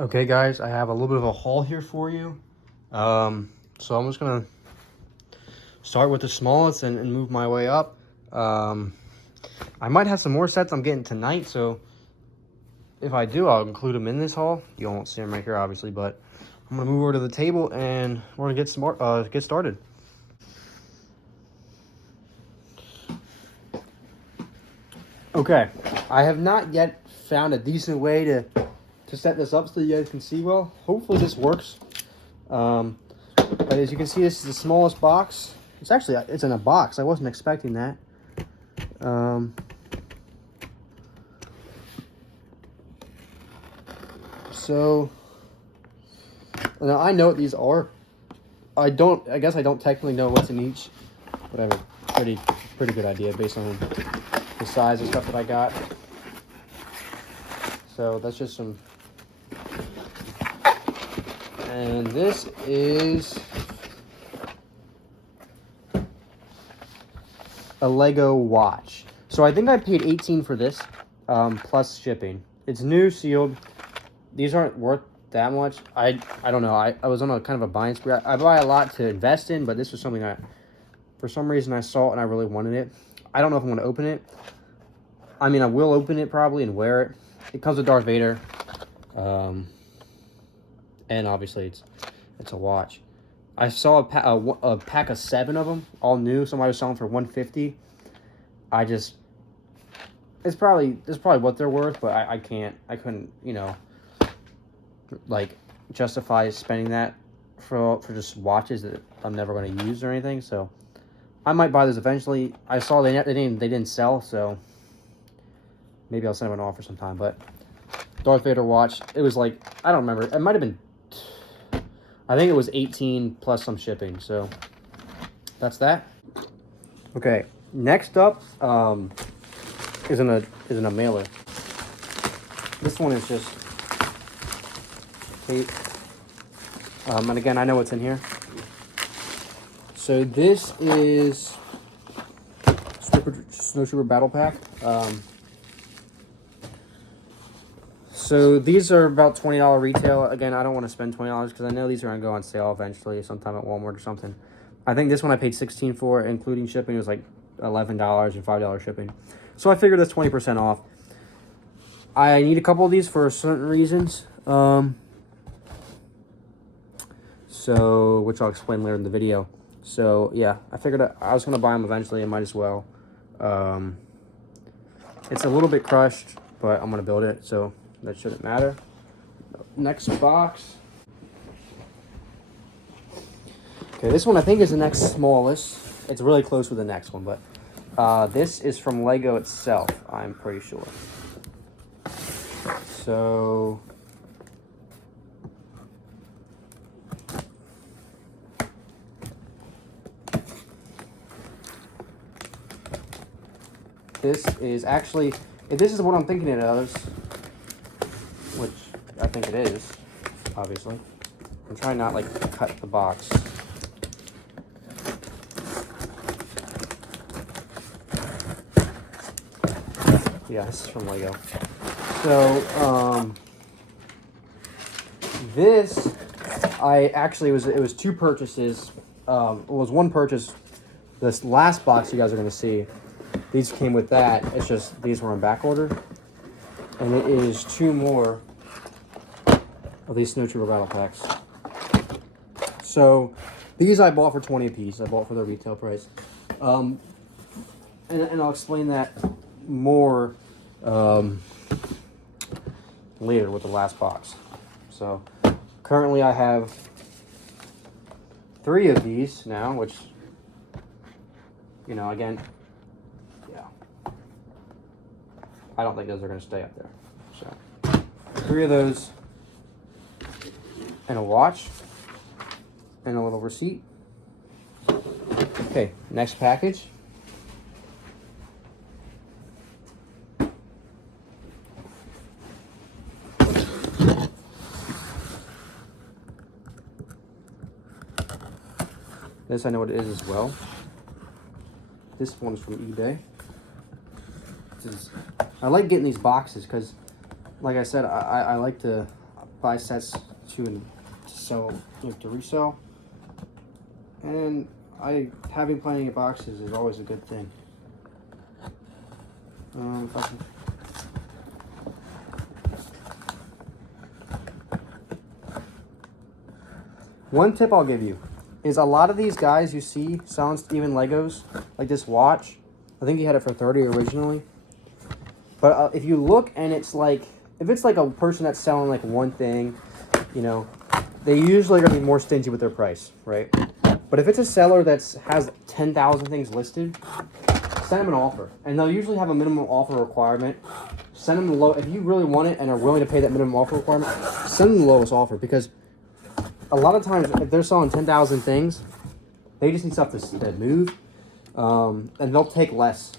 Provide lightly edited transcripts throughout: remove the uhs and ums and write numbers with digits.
Okay guys, I have a little bit of a haul here for you. So I'm just gonna start with the smallest and move my way up. I might have some more sets I'm getting tonight, so if I do, I'll include them in this haul. You won't see them right here, obviously, but I'm gonna move over to the table and we're gonna get started. Okay, I have not yet found a decent way to set this up so you guys can see well. Hopefully this works. But as you can see, this is the smallest box. It's in a box. I wasn't expecting that. So now I know what these are. I guess I don't technically know what's in each, but I have a pretty good idea based on the size of stuff that I got. So that's just some. And this is a Lego watch. So I think I paid $18 for this, plus shipping. It's new, sealed. These aren't worth that much. I don't know. I was on a kind of a buying spree. I buy a lot to invest in, but this was something that, for some reason, I saw it and I really wanted it. I don't know if I'm going to open it. I mean, I will open it probably and wear it. It comes with Darth Vader. And obviously it's a watch. I saw a pack of 7 of them, all new. Somebody was selling for $150. It's probably what they're worth, but I couldn't, like justify spending that for just watches that I'm never going to use or anything. So I might buy this eventually. I saw they didn't sell, so maybe I'll send them an offer sometime. But Darth Vader watch, it was like, I don't remember. It might have been, I think it was 18 plus some shipping. So that's that. Okay, next up is in a mailer. This one is just tape. And again, I know what's in here. So this is Snow Trooper Battle Pack. So these are about $20 retail. Again, I don't want to spend $20 because I know these are going to go on sale eventually sometime at Walmart or something. I think this one I paid $16 for, including shipping. It was like $11 and $5 shipping. So I figured that's 20% off. I need a couple of these for certain reasons. So, which I'll explain later in the video. So, yeah, I figured I was going to buy them eventually. I might as well. It's a little bit crushed, but I'm going to build it, so that shouldn't matter. Next box. Okay, this one I think is the next smallest. It's really close with the next one, but this is from Lego itself, I'm pretty sure. So this is actually, if this is what I'm thinking it is, which I think it is, obviously. I'm trying not like to cut the box. Yeah, this is from Lego. So, this, it was 2 purchases. It was 1 purchase. This last box you guys are going to see, these came with that. It's just, these were in back order. And it is 2 more of these Snow Trooper Battle Packs. So, these I bought for 20 a piece. I bought for the retail price. And I'll explain that more later with the last box. So currently I have 3 of these now, which, again, yeah, I don't think those are going to stay up there. So 3 of those and a watch and a little receipt. Okay, next package. This I know what it is as well. This one's from eBay. I like getting these boxes because, like I said, I like to buy sets to sell, to resell. And having plenty of boxes is always a good thing. If I can... One tip I'll give you is a lot of these guys you see selling even Legos, like this watch. I think he had it for $30 originally. But if you look and it's like, if it's like a person that's selling like one thing, you know, they usually are going to be more stingy with their price, right? But if it's a seller that has 10,000 things listed, send them an offer. And they'll usually have a minimum offer requirement. Send them the low. If you really want it and are willing to pay that minimum offer requirement, send them the lowest offer. Because a lot of times, if they're selling 10,000 things, they just need stuff to move. And they'll take less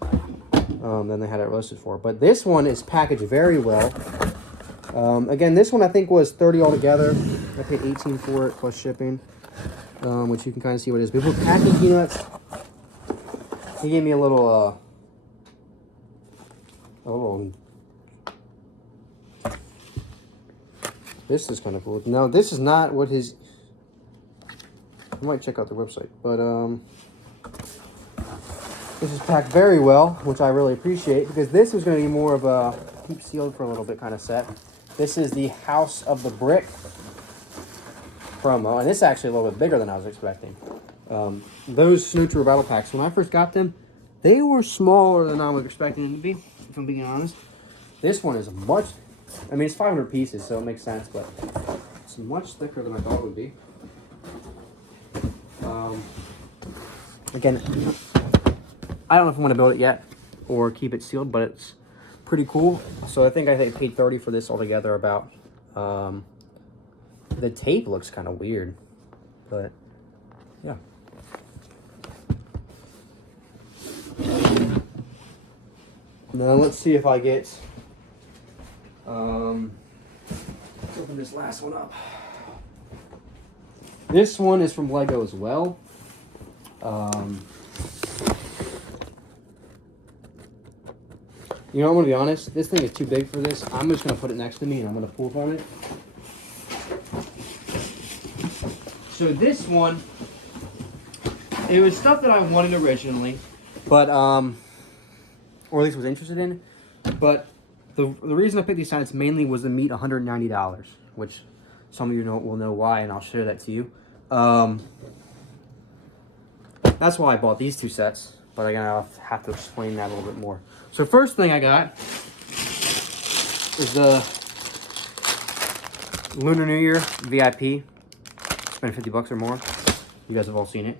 than they had it listed for. But this one is packaged very well. Again, this one I think was $30 altogether. I paid $18 for it plus shipping, which you can kind of see what it is. Before packing peanuts, he gave me a little, this is kind of cool. Now, this is not what his, I might check out the website, but this is packed very well, which I really appreciate, because this is going to be more of a keep sealed for a little bit kind of set. This is the House of the Brick promo, and this is actually a little bit bigger than I was expecting. Those Snow Trooper battle packs, when I first got them, they were smaller than I was expecting them to be, if I'm being honest. This one is much, I mean, it's 500 pieces, so it makes sense, but it's much thicker than I thought it would be. Again, I don't know if I'm going to build it yet or keep it sealed, but it's pretty cool. So I think I paid $30 for this altogether. About the tape looks kind of weird, but yeah. Now let's see if I get let's open this last one up. This one is from Lego as well. You know, I'm going to be honest, this thing is too big for this. I'm just going to put it next to me and I'm going to pull on it. So this one, it was stuff that I wanted originally, but, or at least was interested in, but the reason I picked these signs mainly was to meet $190, which some of you will know why, and I'll share that to you. That's why I bought these two sets, but again, I'll have to explain that a little bit more. So first thing I got is the Lunar New Year VIP. Spent $50 or more. You guys have all seen it.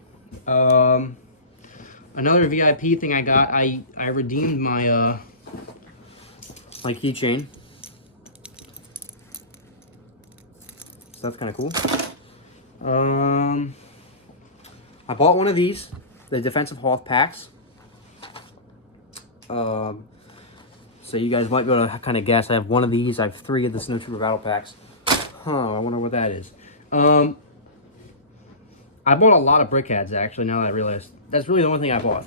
Another VIP thing I got, I redeemed my my keychain. So that's kind of cool. I bought one of these, the Defensive Hoth packs. So you guys might be able to kind of guess. I have one of these. I have 3 of the Snow Trooper battle packs. I wonder what that is. I bought a lot of Brickheadz, actually, now that I realize. That's really the only thing I bought.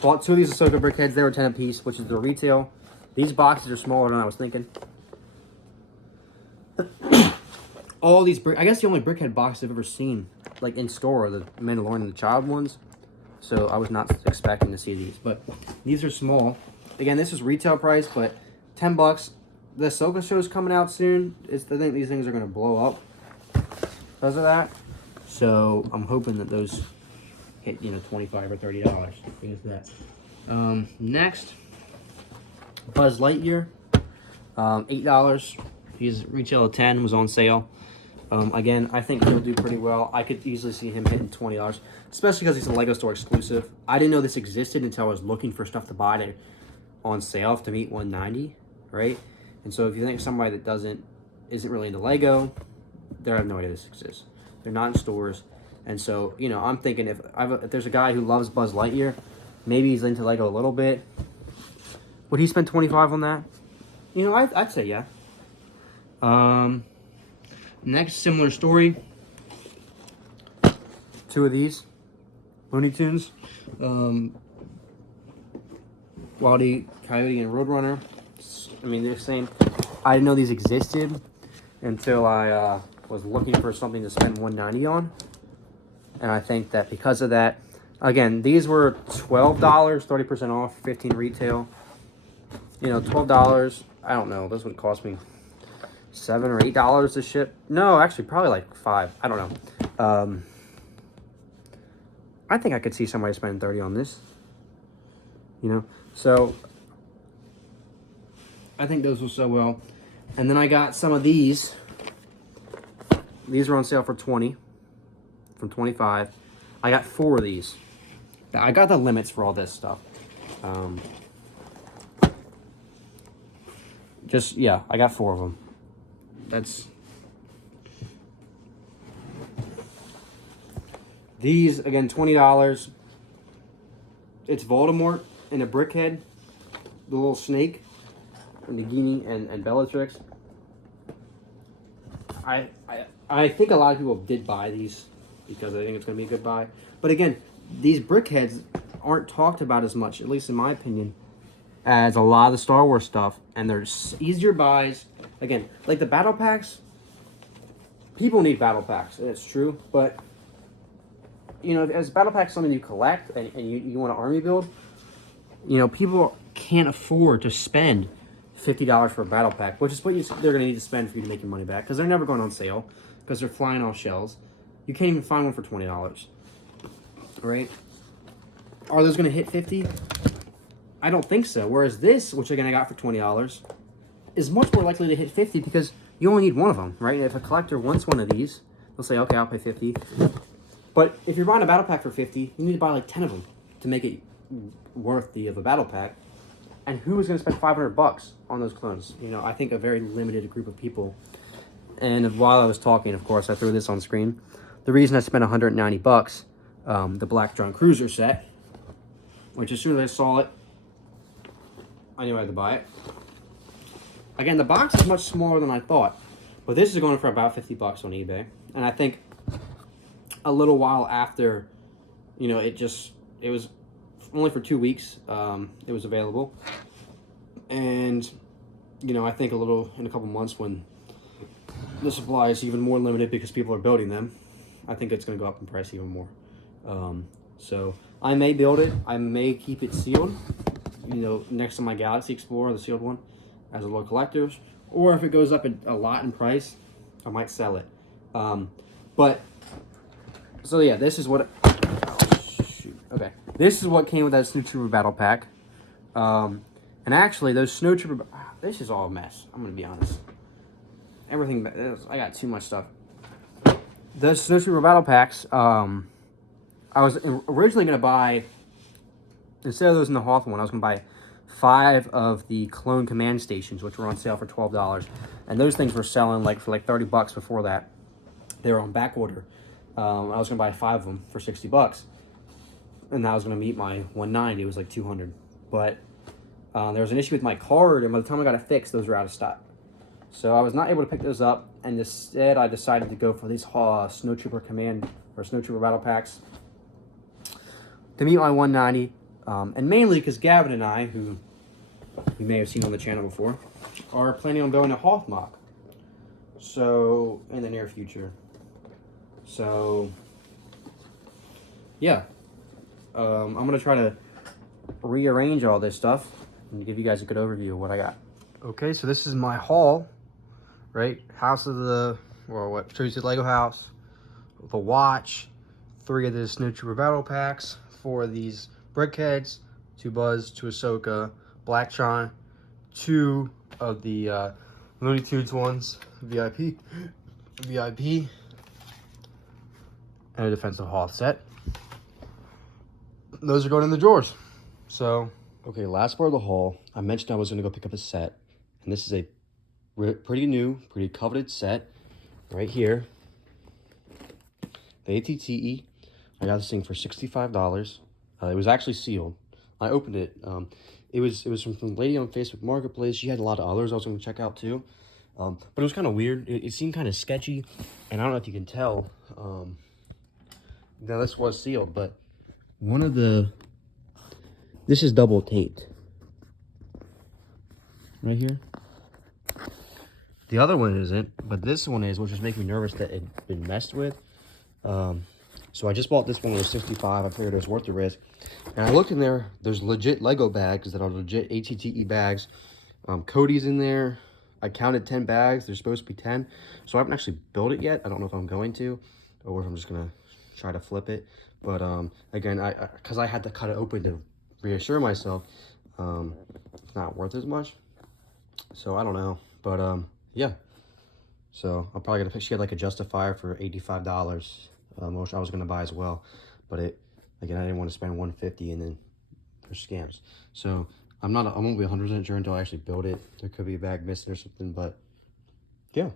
Bought 2 of these Ahsoka Brickheadz. They were 10 a piece, which is the retail. These boxes are smaller than I was thinking. All these I guess the only Brickhead boxes I've ever seen, like in store, are the Mandalorian and the Child ones. So I was not expecting to see these, but these are small. Again, this is retail price, but $10. The Ahsoka show is coming out soon. I think these things are going to blow up because of that. So I'm hoping that those hit, $25 or $30 because of that. Next, Buzz Lightyear, $8. His retail at $10 was on sale. Again, I think he'll do pretty well. I could easily see him hitting $20, especially because he's a LEGO store exclusive. I didn't know this existed until I was looking for stuff to buy on sale to meet $190, right? And so if you think somebody that isn't really into LEGO, they have no idea this exists. They're not in stores. And so, I'm thinking if there's a guy who loves Buzz Lightyear, maybe he's into LEGO a little bit. Would he spend $25 on that? I'd say yeah. Next, similar story. 2 of these Looney Tunes, Wildy, Coyote, and Roadrunner. I mean, they're the same. I didn't know these existed until I was looking for something to spend $190 on. And I think that because of that, again, these were $12, 30% off, 15 retail. You know, $12. I don't know. This would cost me $7 or $8 to ship. No, actually, probably like $5. I don't know. I think I could see somebody spending $30 on this. You know, so I think those will sell well. And then I got some of these. These are on sale for $20 from $25. I got 4 of these. I got the limits for all this stuff. I got 4 of them. That's these again, $20. It's Voldemort and a Brickhead, the little snake, and Nagini and Bellatrix. I think a lot of people did buy these because I think it's going to be a good buy. But again, these Brickheads aren't talked about as much, at least in my opinion, as a lot of the Star Wars stuff. And they're easier buys. Again, like the battle packs, people need battle packs, and it's true. But, you know, as battle packs something you collect and you want an army build, you know, people can't afford to spend $50 for a battle pack, which is what they're going to need to spend for you to make your money back, because they're never going on sale, because they're flying off shelves. You can't even find one for $20, right? Are those going to hit 50? I don't think so. Whereas this, which again I got for $20, is much more likely to hit 50 because you only need one of them, right? If a collector wants one of these, they'll say, okay, I'll pay 50. But if you're buying a battle pack for 50, you need to buy like 10 of them to make it worthy of a battle pack. And who is going to spend $500 on those clones? You know, I think a very limited group of people. And while I was talking, of course, I threw this on screen. The reason I spent $190, the Black John Cruiser set, which as soon as I saw it, I knew I had to buy it. Again, the box is much smaller than I thought, but this is going for about $50 on eBay. And I think a little while after, you know, it was only for 2 weeks, it was available. And, you know, I think in a couple months when the supply is even more limited because people are building them, I think it's going to go up in price even more. So I may build it. I may keep it sealed, you know, next to my Galaxy Explorer, the sealed one, as a low collector's. Or if it goes up a lot in price, I might sell it. So yeah, this is what... Okay. This is what came with that Snowtrooper Battle Pack. And actually, those Snowtrooper... This is all a mess. I'm going to be honest. Everything... I got too much stuff. The Snowtrooper Battle Packs, I was originally going to buy... Instead of those in the Hawthorne, I was going to buy 5 of the Clone Command Stations, which were on sale for $12. And those things were selling for $30 before that. They were on back order. I was going to buy 5 of them for $60. And that was going to meet my $190. It was like $200. But there was an issue with my card, and by the time I got it fixed, those were out of stock. So I was not able to pick those up, and instead I decided to go for these Snowtrooper Command or Snowtrooper Battle Packs to meet my $190. And mainly because Gavin and I, who you may have seen on the channel before, are planning on going to Hothmock. So in the near future. So yeah. I'm going to try to rearrange all this stuff and give you guys a good overview of what I got. Okay, so this is my haul, right? House of the, well, what, shows the Lego house, the watch, 3 of the Snowtrooper Battle Packs, 4 of these Brickheads, 2 Buzz, 2 Ahsoka, Black Tron, 2 of the Looney Tunes ones, VIP, and a Defensive Hoth set. Those are going in the drawers. So, okay, last part of the haul, I mentioned I was going to go pick up a set. And this is a pretty new, pretty coveted set right here. The ATTE. I got this thing for $65. It was actually sealed. I opened it. It was from some lady on Facebook Marketplace. She had a lot of others I was going to check out too. But it was kind of weird. It seemed kind of sketchy. And I don't know if you can tell. Now, this was sealed, but this is double taped. Right here. The other one isn't, but this one is, which is making me nervous that it'd been messed with. So I just bought this one. It was 65. I figured it was worth the risk. And I looked in there. There's legit Lego bags that are legit ATTE bags. Cody's in there. I counted 10 bags. There's supposed to be 10. So I haven't actually built it yet. I don't know if I'm going to, or if I'm just gonna try to flip it. But again, because I had to cut it open to reassure myself, it's not worth as much. So I don't know. But yeah. So I'm probably gonna pick. She had like a justifier for $85, which I was gonna buy as well. But again, I didn't want to spend $150 and then for scams. So I won't be 100% sure until I actually build it. There could be a bag missing or something, but yeah.